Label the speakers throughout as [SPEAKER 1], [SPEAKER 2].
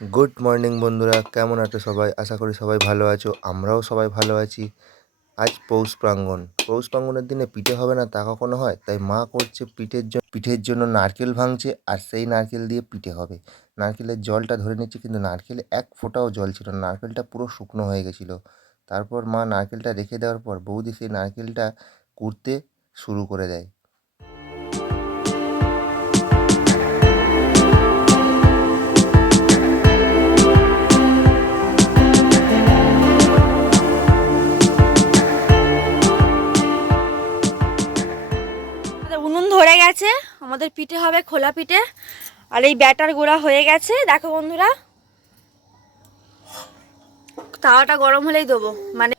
[SPEAKER 1] Good morning বন্ধুরা। কেমন আছো সবাই? আশা করি সবাই ভালো আছো। আমরাও সবাই ভালো আছি। আজ পৌষ প্রাঙ্গণ। পৌষ প্রাঙ্গণের দিনে পিঠে হবে না, তা কখনো হয়? তাই মা করছে পিঠের জন্য পিঠের জন্য নারকেল ভাঙছে আর সেই নারকেল দিয়ে পিঠে হবে। নারকেলের জলটা ধরে নিচ্ছে, কিন্তু নারকেলে এক ফোঁটাও জল ছিল নারকেলটা পুরো শুকনো হয়ে গেছিল। তারপর মা নারকেলটা রেখে দেওয়ার পর বৌদি সেই নারকেলটা কুড়তে শুরু করে দেয়।
[SPEAKER 2] আমাদের পিঠে হবে খোলা পিঠে। আর এই ব্যাটার গোড়া হয়ে গেছে। দেখো বন্ধুরা। তাওয়াটা গরম হলেই দেবো। মানে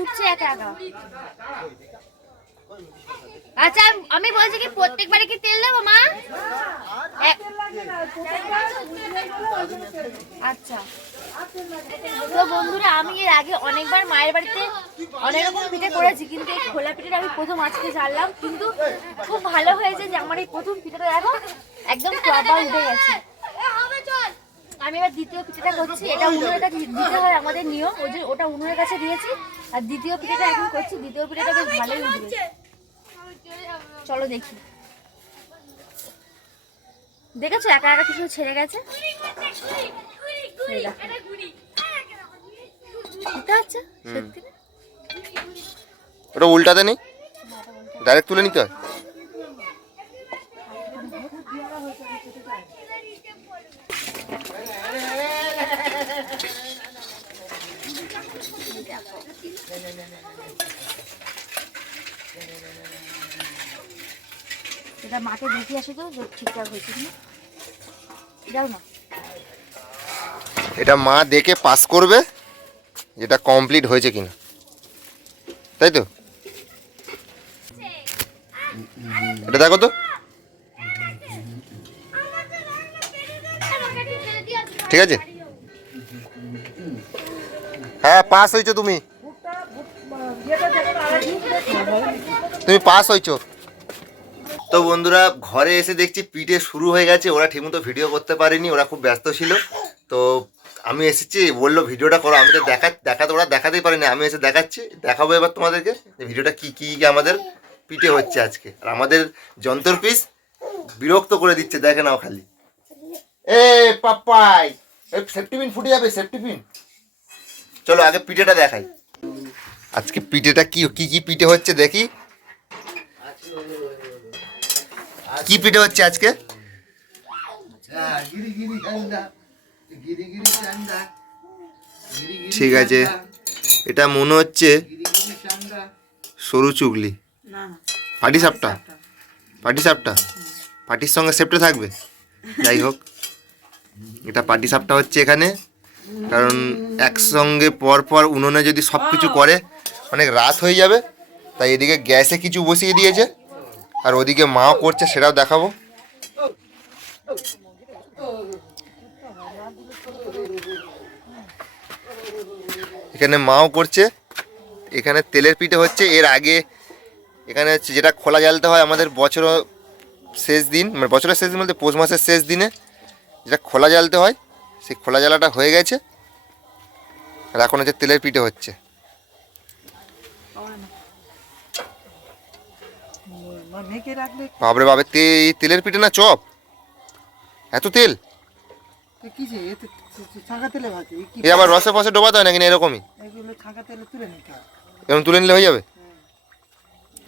[SPEAKER 2] উঠছে একা একা
[SPEAKER 3] আচ্ছা আমি বলছি কি, প্রত্যেকবারে কি তেল দেবো, মা? আচ্ছা। তো বন্ধুরা, আমি এর আগে অনেকবার মায়ের বাড়িতে অনেক রকম পিঠে করেছি, কিন্তু এই খোলা পিঠেটা আমি প্রথম আজকে জানলাম, কিন্তু খুব ভালো হয়েছে যে আমার এই প্রথম পিঠেটা দেখো, একদম প্রপার উঠে গেছে। আমি এবার দ্বিতীয় পিঠেটা করছি, এটা উনুনেটা দি- দিতে হয় আমাদের নিয়ম, ওই ওটা উনুনের কাছে দিয়েছি, আর দ্বিতীয় পিঠেটা এখন করছি, দ্বিতীয় পিঠেটা বেশ ভালোই উঠবে চলো দেখি। দেখেছ একা একা কিছু ছেড়ে গেছে? দেখো।
[SPEAKER 1] ওটা উল্টাতে নেই? ডাইরেক্ট তুলে নিতে হয়?
[SPEAKER 3] এটা মাকে দেখি আসি তো ঠিকঠাক হয়েছে যাও না।
[SPEAKER 1] এটা মা দেখে পাস করবে, যেটা কমপ্লিট হয়েছে কিনা। তাই তো? এটা দেখো তো। ঠিক আছে? হ্যাঁ পাস হয়েছো তুমি। তুমি পাস হয়েছো। তো বন্ধুরা, ঘরে এসে দেখছি পিঠে শুরু হয়ে গেছে, ওরা ঠিকমতো ভিডিও করতে পারেনি, ওরা খুব ব্যস্ত ছিল। তো আমি এসেছি, বলল, ভিডিওটা করো। আমি তো দেখা দেখাতে ওরা দেখাতেই পারিনি, আমি এসে দেখাচ্ছি, দেখাবো এবার তোমাদেরকে ভিডিওটা কি কি আমাদের পিঠে হচ্ছে আজকে। আর আমাদের যন্ত্র পিস বিরক্ত করে দিচ্ছে, দেখে নাও খালি। এ, পাপ্পাই সেফটি পিন ফুটে যাবে, সেফটি পিন। চলো, আগে পিঠেটা দেখাই। আজকে পিঠেটা কি কি কি পিঠে হচ্ছে দেখি। কি পিঠে হচ্ছে আজকে? ঠিক আছে। এটা মনে হচ্ছে সরু চুগলি। পাটি সাপটা? পাটি সাপটা? পাটির সঙ্গে সেপটে থাকবে? যাই হোক। এটা পাটি সাপটা হচ্ছে এখানে। কারণ একসঙ্গে পর পর উনুনে যদি সব কিছু করে অনেক রাত হয়ে যাবে। তাই এদিকে গ্যাসে কিছু বসিয়ে দিয়েছে। আর ওদিকে মাও করছে, সেটাও দেখাবো। এখানে মাও করছে, এখানে তেলের পিঠে হচ্ছে, এর আগে এখানে হচ্ছে যেটা খোলা জ্বালতে হয় আমাদের বছর শেষ দিন মানে বছরের শেষ দিন বলতে পৌষ মাসের শেষ দিনে, যেটা খোলা জ্বালতে হয়, সেই খোলা জ্বালাটা হয়ে গেছে, আর এখন হচ্ছে তেলের পিঠে হচ্ছে
[SPEAKER 4] মেখে রাখলে
[SPEAKER 1] বাবরে বাবে তে এই তেলের পিঠে না চপ? এত তেল?
[SPEAKER 4] তো কি যে এতে ছাঁকা তেলে ভাজি এ কি
[SPEAKER 1] এ আবার রসে ফসে ডোবাতে হয় নাকি না এরকমই?
[SPEAKER 4] হয়।
[SPEAKER 1] এরকম তুলে নিলে হয়ে যাবে?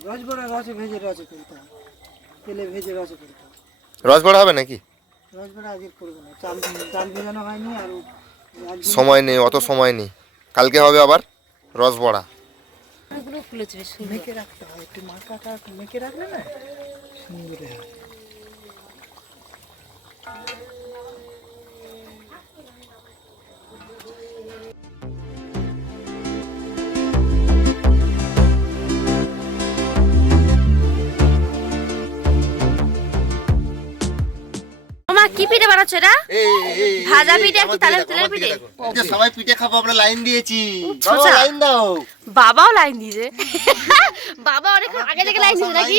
[SPEAKER 4] রস বড়া রসে ভেজে রসে করতে তেলে ভেজে রসে করতে
[SPEAKER 1] রস বড়া হবে নাকি?
[SPEAKER 4] রস বড়া আজকে করব না। চাল চাল ভেজানো হয়নি আর
[SPEAKER 1] সময় নেই অত সময় নেই। কালকে হবে আবার রস বড়া।
[SPEAKER 3] অনেকগুলো ফুলেছে বেশ।
[SPEAKER 4] মেখে রাখতে হয় একটু মাথাটা মেখে রাখলে না সুন্দর হয়
[SPEAKER 2] কি পিঠে বানাচ্ছ এটা? ভাজা পিঠে কি তালের তেলের পিঠে?
[SPEAKER 1] সবাই পিঠে খাব আমরা লাইন দিয়েছি। লাইন দাও।
[SPEAKER 2] বাবাও লাইন দিয়েছে। বাবা অনেক আগে থেকে লাইন দিছে নাকি?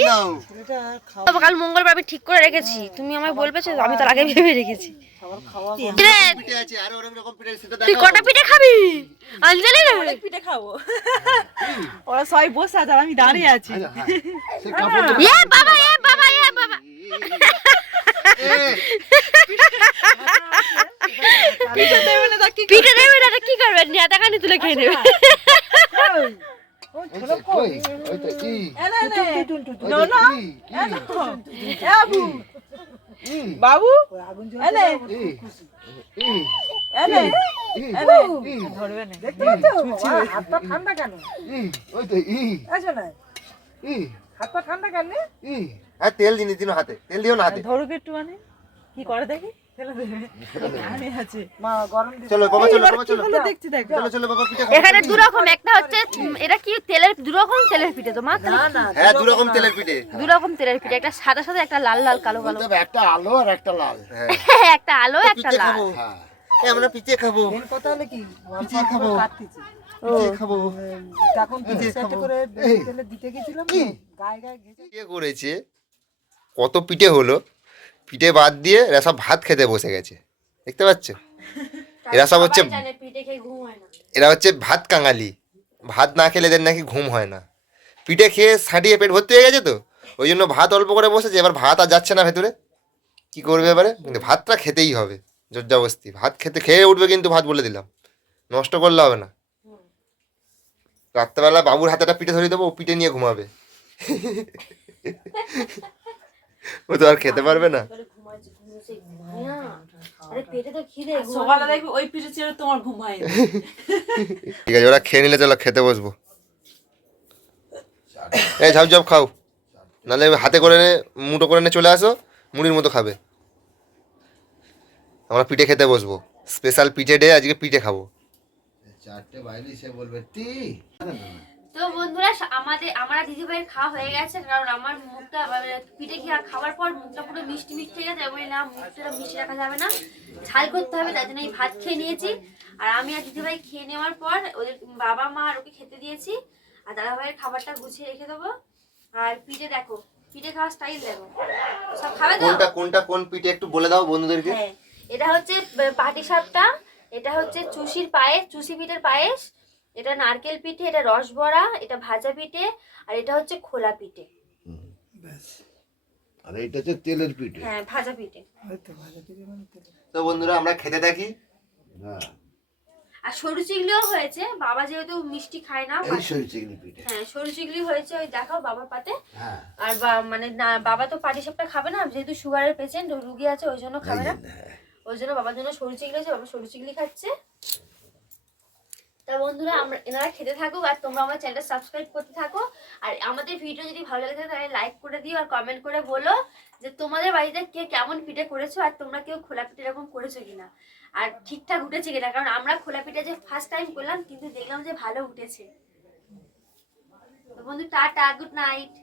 [SPEAKER 2] বাবা, কাল মঙ্গলবার আমি ঠিক করে রেখেছি। তুমি আমায় বলবে যে আমি তার আগে ভেবে রেখেছি।
[SPEAKER 4] খাবার খাওয়া
[SPEAKER 2] রে,
[SPEAKER 1] পিঠে আছে আরও অনেক রকম পিঠে আছে, সেটা
[SPEAKER 2] তুই কটা পিঠে খাবি? অঞ্জলি
[SPEAKER 5] পিঠে খাব। ওরা সবাই বসে আছে আমি দাঁড়িয়ে আছি।
[SPEAKER 2] বাবা বাবা বাবা।
[SPEAKER 5] পিঠে দেবে না কি
[SPEAKER 2] করবে নেতা কানি তুলে খেয়ে নেবে
[SPEAKER 5] এনে নে নো নো এনে বাবু বাবু
[SPEAKER 4] ওই আগুন
[SPEAKER 5] এনে
[SPEAKER 4] জ্বলছে খুশি
[SPEAKER 5] এনে এনে ধরবে না
[SPEAKER 4] দেখতে পাচ্ছ বাবা, হাত পা ঠান্ডা কেন কেন
[SPEAKER 1] হ্যাঁ তেল জিনিস দিন হাতে। তেল দিও না হাতে।
[SPEAKER 5] ধরুক একটু মানে। কি করে দেখি? ফেলে দেবে। আমি আছে।
[SPEAKER 4] মা গরম দিচ্ছে।
[SPEAKER 1] চলো বাবা চলো বাবা চলো।
[SPEAKER 5] ফেলে দেখছি দেখ।
[SPEAKER 1] চলো চলো বাবা পিঠে খাব।
[SPEAKER 2] এখানে দু রকম একটা হচ্ছে এটা কি তেলের দু রকম তেলের পিঠে তো মা?
[SPEAKER 4] না না
[SPEAKER 1] হ্যাঁ দু রকম তেলের পিঠে।
[SPEAKER 2] দু রকম তেলের পিঠে একটা সাদা সাদা একটা লাল লাল কালো কালো।
[SPEAKER 6] একটা আলো আর একটা লাল।
[SPEAKER 1] হ্যাঁ।
[SPEAKER 2] একটা আলো একটা লাল।
[SPEAKER 1] আমরা পিঠে খাব।
[SPEAKER 4] কথা হলো কি?
[SPEAKER 1] পিঠে খাব।
[SPEAKER 4] কাটতেছে
[SPEAKER 1] পিঠে খাব।
[SPEAKER 4] তখন করে দিতে গেছিলাম গায়ে গায়ে
[SPEAKER 1] করেছে? কত পিঠে হলো? পিঠে বাদ দিয়ে এরা সব ভাত খেতে বসে গেছে। দেখতে পাচ্ছ? এরা সব হচ্ছে
[SPEAKER 2] জানে পিঠে খেয়ে ঘুম হয় না।
[SPEAKER 1] এরা হচ্ছে ভাত কাঙালি। ভাত না খেলে এদের নাকি ঘুম হয় না। পিঠে খেয়ে সাঁটিয়ে পেট ভর্তি হয়ে গেছে তো? ওই জন্য ভাত অল্প করে বসেছে এবার ভাত আর যাচ্ছে না ভেতরে। কি করবে এবারে? কিন্তু ভাতটা খেতেই হবে জর্জাবস্তি ভাত খেতে খেয়ে উঠবে কিন্তু ভাত বলে দিলাম। নষ্ট করলে হবে না। রাত্রেবেলা বাবুর হাতে পিঠে ধরিয়ে দেবো ও পিঠে নিয়ে ঘুমাবে। ও তো আর খেতে পারবে না।
[SPEAKER 2] আরে পেটে তো খিদে
[SPEAKER 5] সকালে দেখবি ওই পিঠে ছেড়ে তোমার ঘুম না।
[SPEAKER 1] ঠিক আছে ওরা খেয়ে নিলে চলো খেতে বসবো। এই ঝাপ ঝাপ খাও। নাহলে হাতে করে নে মুঠো করে নে চলে আসো মুড়ির মতো খাবে। আমরা পিঠে খেতে বসবো। স্পেশাল পিঠে ডে আজকে পিঠে খাব।
[SPEAKER 6] চারটে বাইরে সে বলবে টি
[SPEAKER 2] তো বন্ধুরা আমাদের আমরা দিদিভাইয়ের খাওয়া হয়ে গেছে কারণ আমার মুখটা মানে পিঠে খেয়ে খাওয়ার পর মুখটা পুরো মিষ্টি মিষ্টি হয়ে গেছে আমি না মুখটা মিষ্টি রাখা যাবে না ঝাল করতে হবে তাই জন্য এই ভাত খেয়ে নিয়েছি। আর আমি আর দিদিভাই খেয়ে নেওয়ার পর ওদের বাবা মা আর ওকে খেতে দিয়েছি আর দাদাভাইয়ের খাবারটা গুছিয়ে রেখে দেবো। আর পিঠে দেখো পিঠে খাওয়ার স্টাইল দেখো। সব খাবে তো?
[SPEAKER 1] কোনটা কোনটা কোন পিঠে একটু বলে দাও বন্ধুদেরকে।
[SPEAKER 2] হ্যাঁ এটা হচ্ছে পাটি সাপটা এটা হচ্ছে চুষির পায়েস চুষি পিঠের পায়েস। এটা নারকেল পিঠে এটা রসবড়া এটা ভাজা পিঠে আর এটা হচ্ছে খোলা পিঠে।
[SPEAKER 6] আর এটা হচ্ছে তেলের পিঠে।
[SPEAKER 2] হ্যাঁ ভাজা পিঠে।
[SPEAKER 4] মানে
[SPEAKER 1] তো বন্ধুরা আমরা খেতে থাকি।
[SPEAKER 6] হ্যাঁ।
[SPEAKER 2] আর সরু চিগলিও হয়েছে। বাবা যেহেতু মিষ্টি খায় না
[SPEAKER 6] সরি চিংড়ি পিঠে।
[SPEAKER 2] হ্যাঁ সরু চিগলি হয়েছে ওই দেখাও বাবার পাতে।
[SPEAKER 6] হ্যাঁ।
[SPEAKER 2] আর বা- মানে বাবা তো পাটি সাপটা খাবে না যেহেতু সুগারের পেশেন্ট রুগী আছে ওই জন্য খাবে না।
[SPEAKER 6] হ্যাঁ।
[SPEAKER 2] ওই জন্য বাবার জন্য সরু চিগলি আছে, বাবা সরু চিগলি খাচ্ছে। তা বন্ধুরা, আমরা এনারা খেতে থাকুক আর তোমরা আমার চ্যানেলটা সাবস্ক্রাইব করতে থাকো। আর আমাদের ভিডিও যদি ভালো লাগে তাহলে লাইক করে দিও আর কমেন্ট করে বলো যে তোমাদের বাড়িতে কে কেমন পিঠে করেছ আর তোমরা কেউ খোলা পিঠে এরকম করেছ কিনা। আর ঠিকঠাক উঠেছে কিনা? কারণ আমরা খোলা পিঠে যে ফার্স্ট টাইম করলাম, কিন্তু দেখলাম যে ভালো উঠেছে। তো বন্ধু, টাটা গুড নাইট